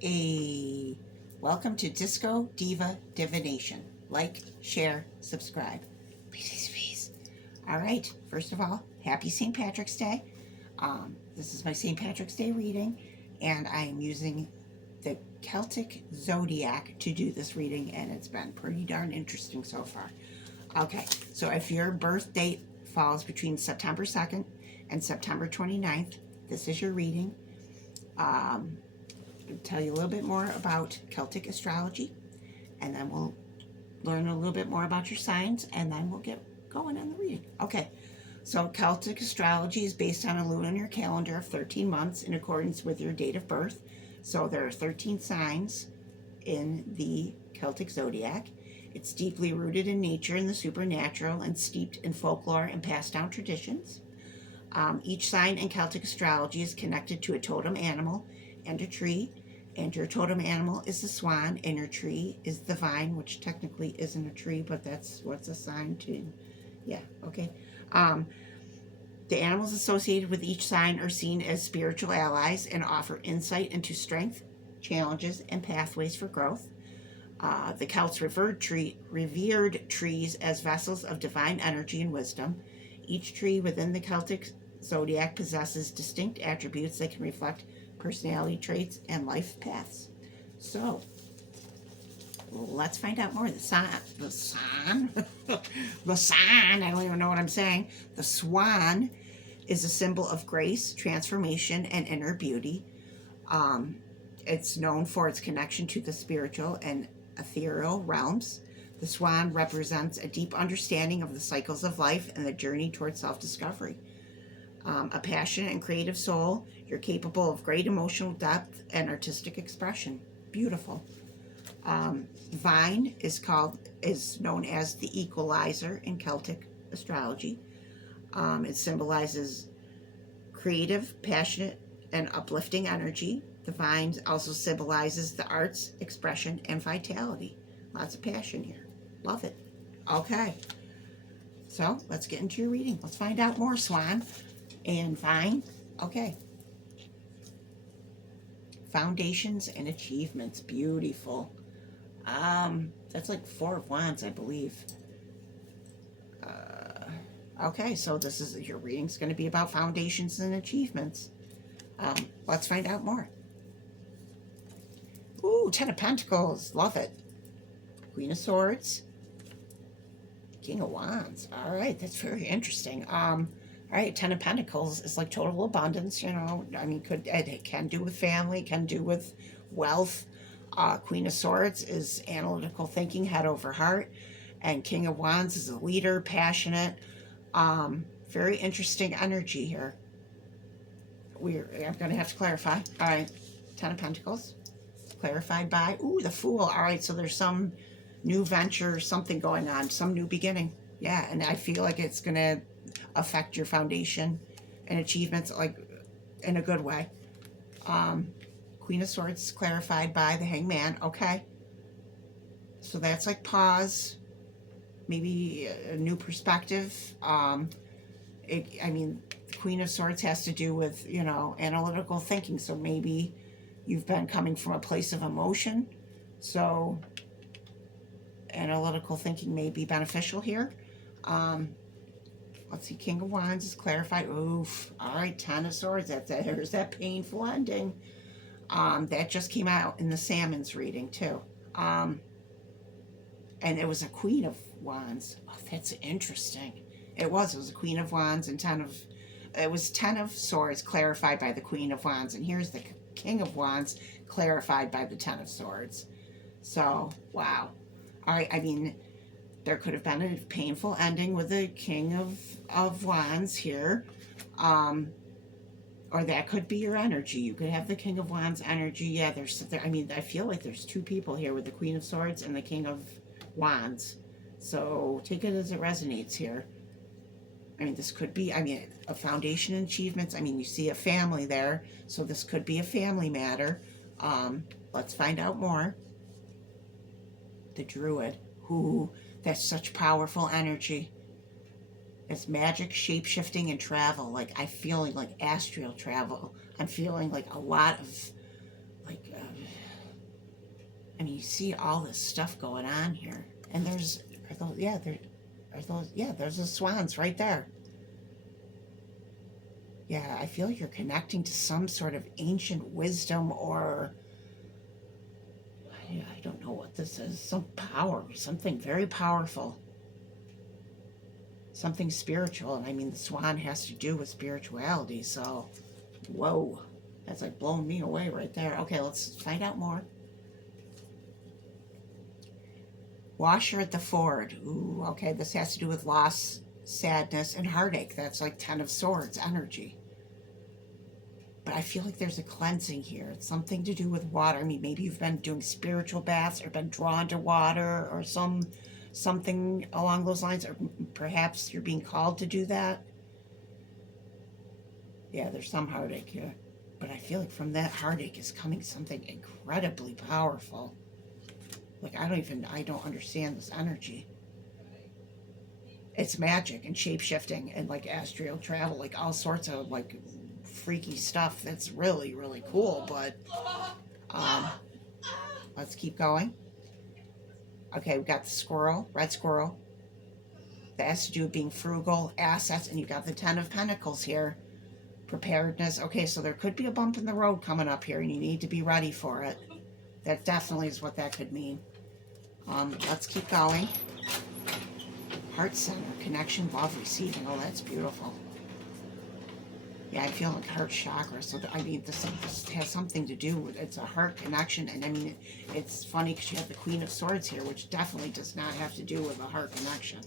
Welcome to Disco Diva Divination. Like, share, subscribe. Please, please. All right. First of all, happy St. Patrick's Day. This is my St. Patrick's Day reading, and I am using the Celtic Zodiac to do this reading, and it's been pretty darn interesting so far. Okay, so if your birth date falls between September 2nd and September 29th, this is your reading. I'll tell you a little bit more about Celtic astrology, and then we'll learn a little bit more about your signs, and then we'll get going on the reading. Okay, so Celtic astrology is based on a lunar calendar of 13 months in accordance with your date of birth. So there are 13 signs in the Celtic Zodiac. It's deeply rooted in nature and the supernatural and steeped in folklore and passed down traditions. Each sign in Celtic astrology is connected to a totem animal and a tree, and your totem animal is the swan, and your tree is the vine, which technically isn't a tree, but that's what's assigned to. Yeah, okay. The animals associated with each sign are seen as spiritual allies and offer insight into strength, challenges, and pathways for growth. The Celts revered trees as vessels of divine energy and wisdom. Each tree within the Celtic zodiac possesses distinct attributes that can reflect personality traits and life paths. So, let's find out more. The sign, I don't even know what I'm saying. The swan is a symbol of grace, transformation, and inner beauty. It's known for its connection to the spiritual and ethereal realms. The swan represents a deep understanding of the cycles of life and the journey towards self-discovery. A passionate and creative soul, you're capable of great emotional depth and artistic expression. Beautiful. Vine is known as the equalizer in Celtic astrology. It symbolizes creative, passionate, and uplifting energy. The vine also symbolizes the arts, expression, and vitality. Lots of passion here. Love it. Okay. So let's get into your reading. Let's find out more, Swan and Vine. Okay. Foundations and achievements. Beautiful. That's like 4 of Wands, I believe. Okay, so this is your reading's going to be about foundations and achievements. Let's find out more. Ooh, 10 of Pentacles. Love it. Queen of Swords. King of Wands. All right, that's very interesting. All right, 10 of Pentacles is like total abundance, you know. I mean, it can do with family, can do with wealth. Queen of Swords is analytical thinking, head over heart. And King of Wands is a leader, passionate. Very interesting energy here. I'm going to have to clarify. All right, 10 of Pentacles. Clarified by, ooh, the Fool. All right, so there's some new venture, something going on, some new beginning. Yeah, and I feel like it's going to affect your foundation and achievements, like, in a good way. Queen of Swords clarified by the Hangman. Okay. So that's like pause, maybe a new perspective. I mean, Queen of Swords has to do with, you know, analytical thinking. So maybe you've been coming from a place of emotion. So analytical thinking may be beneficial here. Let's see, King of Wands is clarified. Oof. All right, 10 of Swords. There's that painful ending. That just came out in the Salmon's reading, too. And it was a Queen of Wands. Oh, that's interesting. It was a Queen of Wands and 10 of Swords clarified by the Queen of Wands. And here's the King of Wands clarified by the 10 of Swords. So, wow. All right, I mean, there could have been a painful ending with the King of Wands here. Or that could be your energy. You could have the King of Wands energy. Yeah, I mean, I feel like there's 2 people here with the Queen of Swords and the King of Wands. So take it as it resonates here. I mean, this could be, a foundation and achievements. I mean, you see a family there, so this could be a family matter. Let's find out more. The Druid. Ooh, that's such powerful energy. It's magic, shape-shifting, and travel. Like, I'm feeling like astral travel. I'm feeling like a lot of, like, you see all this stuff going on here. And there's, are those, yeah, there, are those, yeah, there's the swans right there. Yeah, I feel you're connecting to some sort of ancient wisdom, or I don't know what this is. Some power, something very powerful. Something spiritual. And I mean, the swan has to do with spirituality, so whoa. That's like blowing me away right there. Okay, let's find out more. Washer at the ford. Ooh, okay, this has to do with loss, sadness, and heartache. That's like 10 of Swords energy. But I feel like there's a cleansing here. It's something to do with water. I mean, maybe you've been doing spiritual baths or been drawn to water or something along those lines, or perhaps you're being called to do that. Yeah, there's some heartache here. But I feel like from that heartache is coming something incredibly powerful. Like, I don't understand this energy. It's magic and shape-shifting and like astral travel, like all sorts of like freaky stuff that's really, really cool. But let's keep going. Okay, we got the squirrel, red squirrel. That has to do with being frugal, assets, and you got the 10 of Pentacles here. Preparedness. Okay, so there could be a bump in the road coming up here, and you need to be ready for it. That definitely is what that could mean. Let's keep going. Heart center, connection, love, receiving. Oh, that's beautiful. Yeah, I feel like heart chakra. So, I mean, this has something to do with, it's a heart connection. And I mean, it's funny because you have the Queen of Swords here, which definitely does not have to do with a heart connection.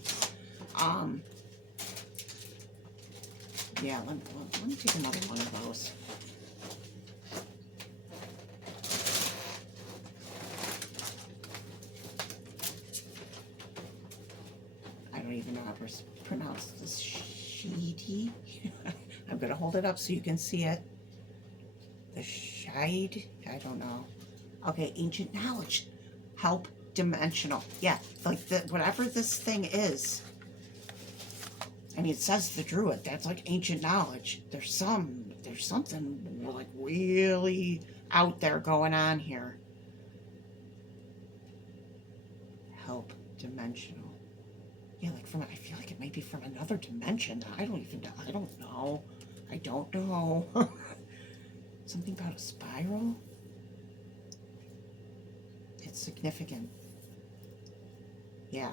Yeah, let me take another one of those. I don't even know how to pronounce this. Shidi. I'm going to hold it up so you can see it. The Shide. I don't know. Okay, ancient knowledge. Help dimensional. Yeah, like whatever this thing is. I mean, it says the druid. That's like ancient knowledge. There's something like really out there going on here. Help dimensional. Yeah, like I feel like it might be from another dimension. I don't know. I don't know. Something about a spiral. It's significant. Yeah,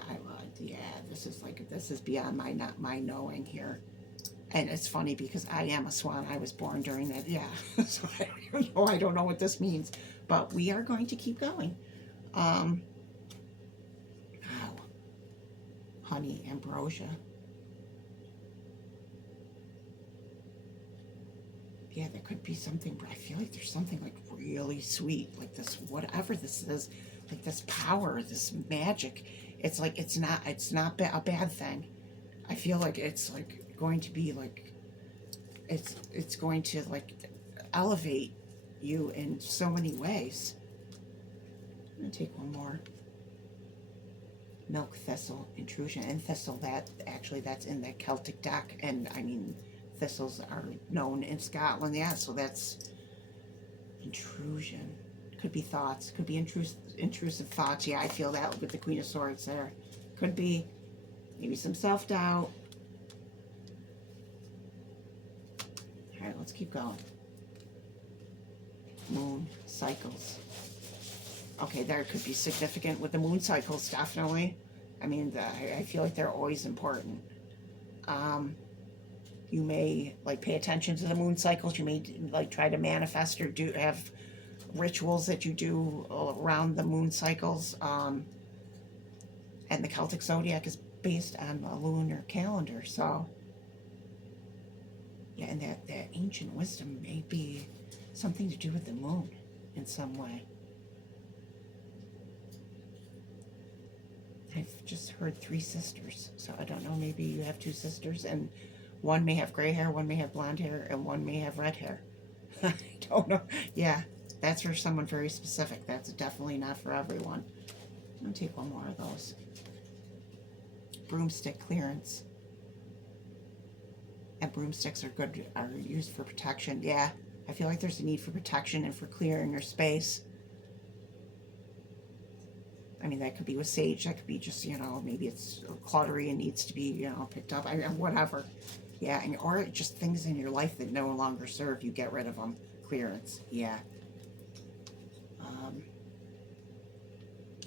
this is beyond my knowing here. And it's funny because I am a swan. I was born during that. Yeah, so I don't know what this means, but we are going to keep going. Wow. Honey, ambrosia. Yeah, there could be something, but I feel like there's something like really sweet, like this, whatever this is, like this power, this magic. It's like it's not a bad thing. I feel like it's like going to be like it's going to like elevate you in so many ways. I'm gonna take one more. Milk thistle, intrusion, and thistle, that's in the Celtic deck, and I mean thistles are known in Scotland. Yeah, so that's intrusion. Could be thoughts, could be intrusive thoughts. Yeah, I feel that with the Queen of Swords there. Could be maybe some self-doubt. All right, let's keep going. Moon cycles. Okay, there could be significant with the moon cycles, definitely. I mean, I feel like they're always important. You may like pay attention to the moon cycles. You may like try to manifest or have rituals that you do around the moon cycles. And the Celtic Zodiac is based on a lunar calendar, so yeah, and that ancient wisdom may be something to do with the moon in some way. I've just heard 3 sisters, so I don't know, maybe you have 2 sisters, and one may have gray hair, one may have blonde hair, and one may have red hair. I don't know. Yeah, that's for someone very specific. That's definitely not for everyone. I'm going to take one more of those. Broomstick clearance. And broomsticks are used for protection. Yeah, I feel like there's a need for protection and for clearing your space. I mean, that could be with sage. That could be just, you know, maybe it's cluttery and needs to be, you know, picked up. I mean, whatever. Yeah, and or just things in your life that no longer serve you, get rid of them. Clearance. Yeah.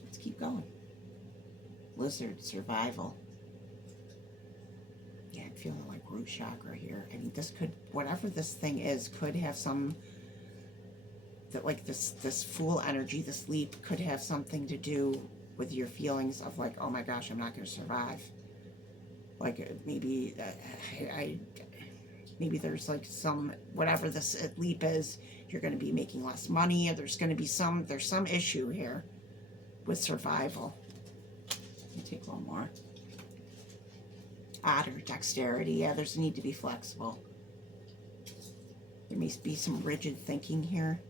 Let's keep going. Lizard, survival. Yeah, I'm feeling like root chakra here. I mean, this could, whatever this thing is, could have some, that like this fool energy, this leap could have something to do with your feelings of like, oh my gosh, I'm not going to survive. Like maybe maybe there's like some, whatever this leap is, you're going to be making less money, or there's going to be some issue here with survival. Let me take one more. Otter, dexterity. Yeah, there's a need to be flexible. There may be some rigid thinking here.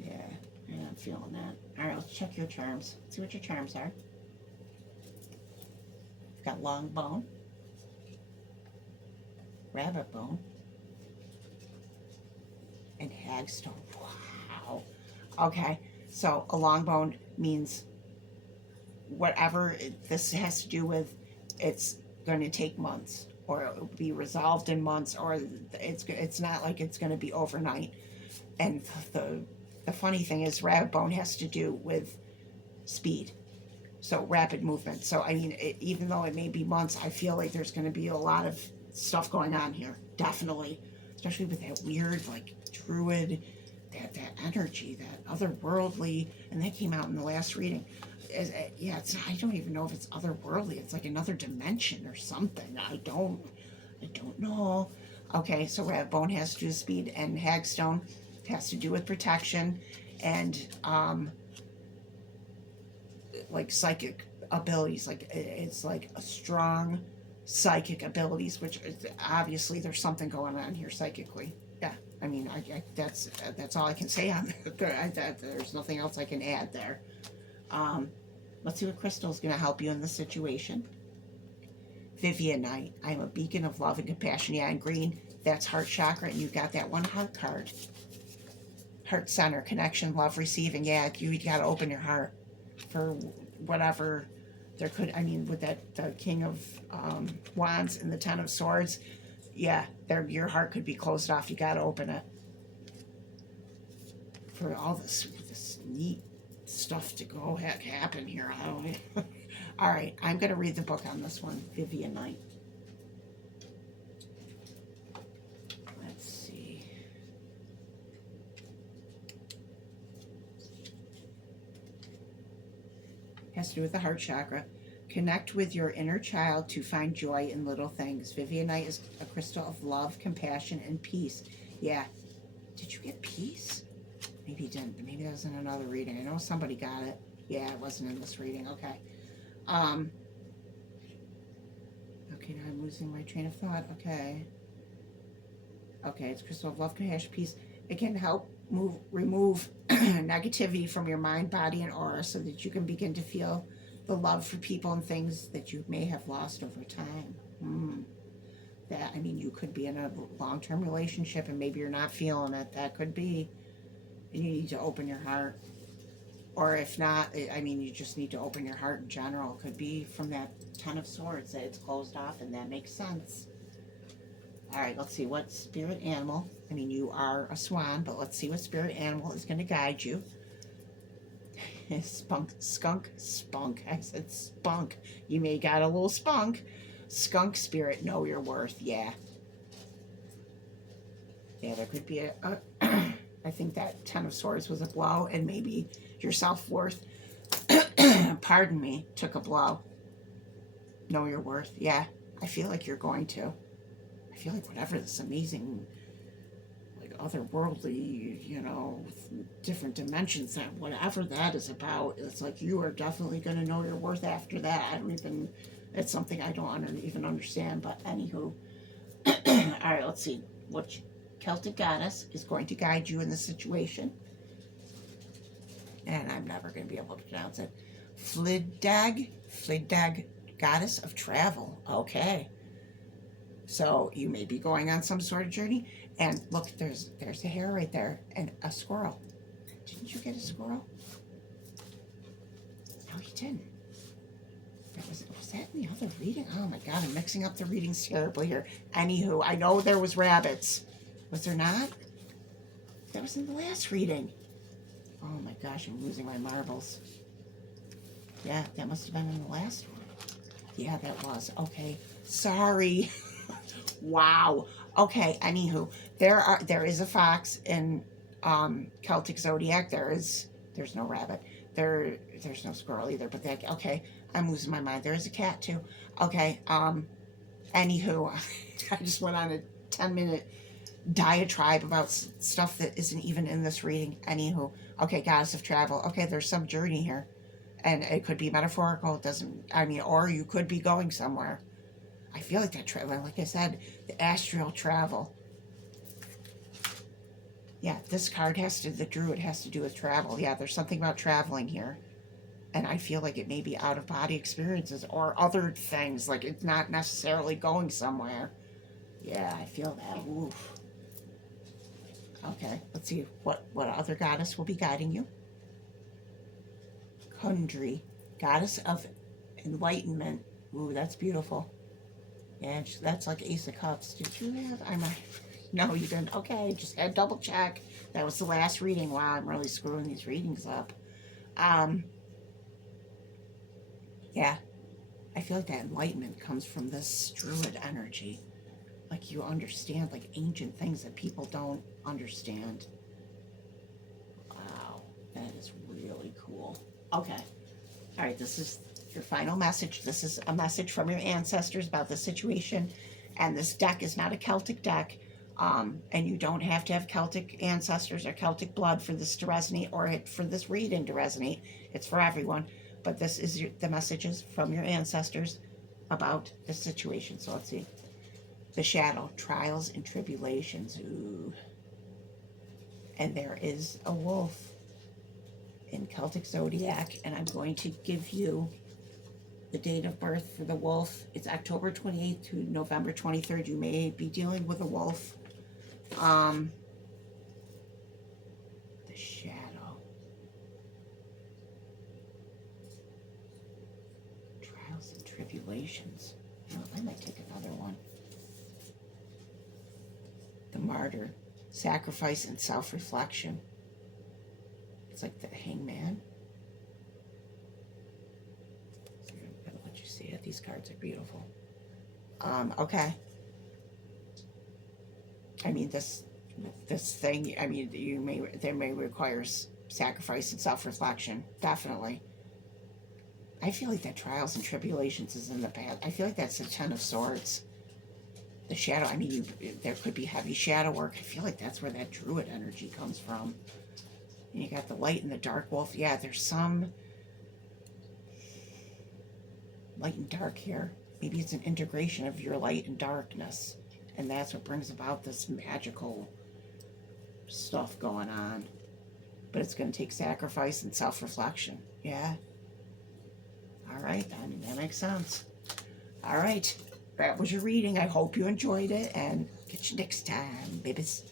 Yeah, I'm feeling that. All right, let's check your charms. Let's see what your charms are. You've got long bone, rabbit bone, and hagstone. Wow. Okay, so a long bone means whatever this has to do with, it's going to take months, or it will be resolved in months, or it's not like it's going to be overnight. And the funny thing is, rabbit bone has to do with speed, so rapid movement. So I mean, even though it may be months, I feel like there's going to be a lot of stuff going on here, definitely, especially with that weird like druid, that energy, that otherworldly, and that came out in the last reading. Yeah, I don't even know if it's otherworldly. It's like another dimension or something. I don't know. Okay, so rabbit bone has to do with speed, and hagstone has to do with protection and like psychic abilities. Like it's like a strong psychic abilities, which is, obviously there's something going on here psychically. Yeah, I mean, that's all I can say on that. There's nothing else I can add there. Let's see what crystal's going to help you in this situation. Vivianite. I'm a beacon of love and compassion. Yeah, in green, that's heart chakra, and you got that one heart card. Heart center, connection, love, receiving. Yeah, you got to open your heart for whatever there could. I mean, with that the King of Wands and the Ten of Swords, yeah, your heart could be closed off. You got to open it for all this neat stuff to go happen here. All right, I'm going to read the book on this one, Vivianite. Let's see. Has to do with the heart chakra. Connect with your inner child to find joy in little things. Vivianite is a crystal of love, compassion, and peace. Yeah. Did you get peace? Maybe you didn't. Maybe that was in another reading. I know somebody got it. Yeah, it wasn't in this reading. Okay. Okay, now I'm losing my train of thought. Okay. Okay, it's crystal of love, compassion, peace. It can help remove negativity from your mind, body, and aura, so that you can begin to feel the love for people and things that you may have lost over time. That, I mean, you could be in a long-term relationship and maybe you're not feeling it. That could be. And you need to open your heart. Or if not, I mean, you just need to open your heart in general. It could be from that Ten of Swords that it's closed off, and that makes sense. All right, let's see what spirit animal. I mean, you are a swan, but let's see what spirit animal is going to guide you. Skunk. I said spunk. You may got a little spunk. Skunk spirit, know your worth. Yeah. Yeah, there could be I think that Ten of Swords was a blow, and maybe your self-worth, pardon me, took a blow. Know your worth. Yeah, I feel like you're going to. I feel like whatever this amazing, like otherworldly, you know, different dimensions, that whatever that is about, it's like you are definitely going to know your worth after that. It's something I don't even understand, but anywho. All right, let's see. What Celtic goddess is going to guide you in this situation? And I'm never going to be able to pronounce it. Fliddag, goddess of travel. Okay. So you may be going on some sort of journey. And look, there's a hare right there and a squirrel. Didn't you get a squirrel? No, you didn't. Was that in the other reading? Oh my god, I'm mixing up the readings terribly here. Anywho, I know there was rabbits. Was there not? That was in the last reading. Oh my gosh, I'm losing my marbles. Yeah, that must have been in the last one. Yeah, that was. Okay. Sorry. Wow. Okay, anywho. There is a fox in Celtic Zodiac. There's no rabbit. There's no squirrel either, but that okay. I'm losing my mind. There is a cat too. Okay, anywho, I just went on a 10-minute diatribe about stuff that isn't even in this reading. Anywho, okay, goddess of travel. Okay, there's some journey here. And it could be metaphorical. It doesn't, I mean, or you could be going somewhere. I feel like that travel, like I said, the astral travel. Yeah, this card the Druid has to do with travel. Yeah, there's something about traveling here. And I feel like it may be out-of-body experiences or other things. Like, it's not necessarily going somewhere. Yeah, I feel that. Oof. Okay, let's see. What other goddess will be guiding you? Kundry, goddess of enlightenment. Ooh, that's beautiful. And that's like Ace of Cups. Did you have? No, you didn't. Okay, just had double check. That was the last reading. Wow, I'm really screwing these readings up. Yeah, I feel like that enlightenment comes from this Druid energy. Like you understand like ancient things that people don't understand. Wow, that is really cool. Okay. All right, this is your final message. This is a message from your ancestors about the situation. And this deck is not a Celtic deck. And you don't have to have Celtic ancestors or Celtic blood for this to resonate or for this reading to resonate. It's for everyone. But this is the messages from your ancestors about the situation. So let's see. The shadow, trials and tribulations. Ooh. And there is a wolf in Celtic Zodiac, and I'm going to give you the date of birth for the wolf. It's October 28th to November 23rd. You may be dealing with a wolf. The shadow. Trials and tribulations. Oh, I might take another one. The martyr. Sacrifice and self-reflection. It's like the hangman. So I'm gonna let you see it. These cards are beautiful. Okay. I mean, this thing, I mean, they may require sacrifice and self-reflection. Definitely. I feel like that trials and tribulations is in the past. I feel like that's the Ten of Swords. The shadow, I mean, there could be heavy shadow work. I feel like that's where that Druid energy comes from. And you got the light and the dark wolf. Yeah, there's some light and dark here. Maybe it's an integration of your light and darkness. And that's what brings about this magical stuff going on. But it's going to take sacrifice and self-reflection. Yeah. All right, I mean, that makes sense. All right. That was your reading. I hope you enjoyed it. And catch you next time, babies.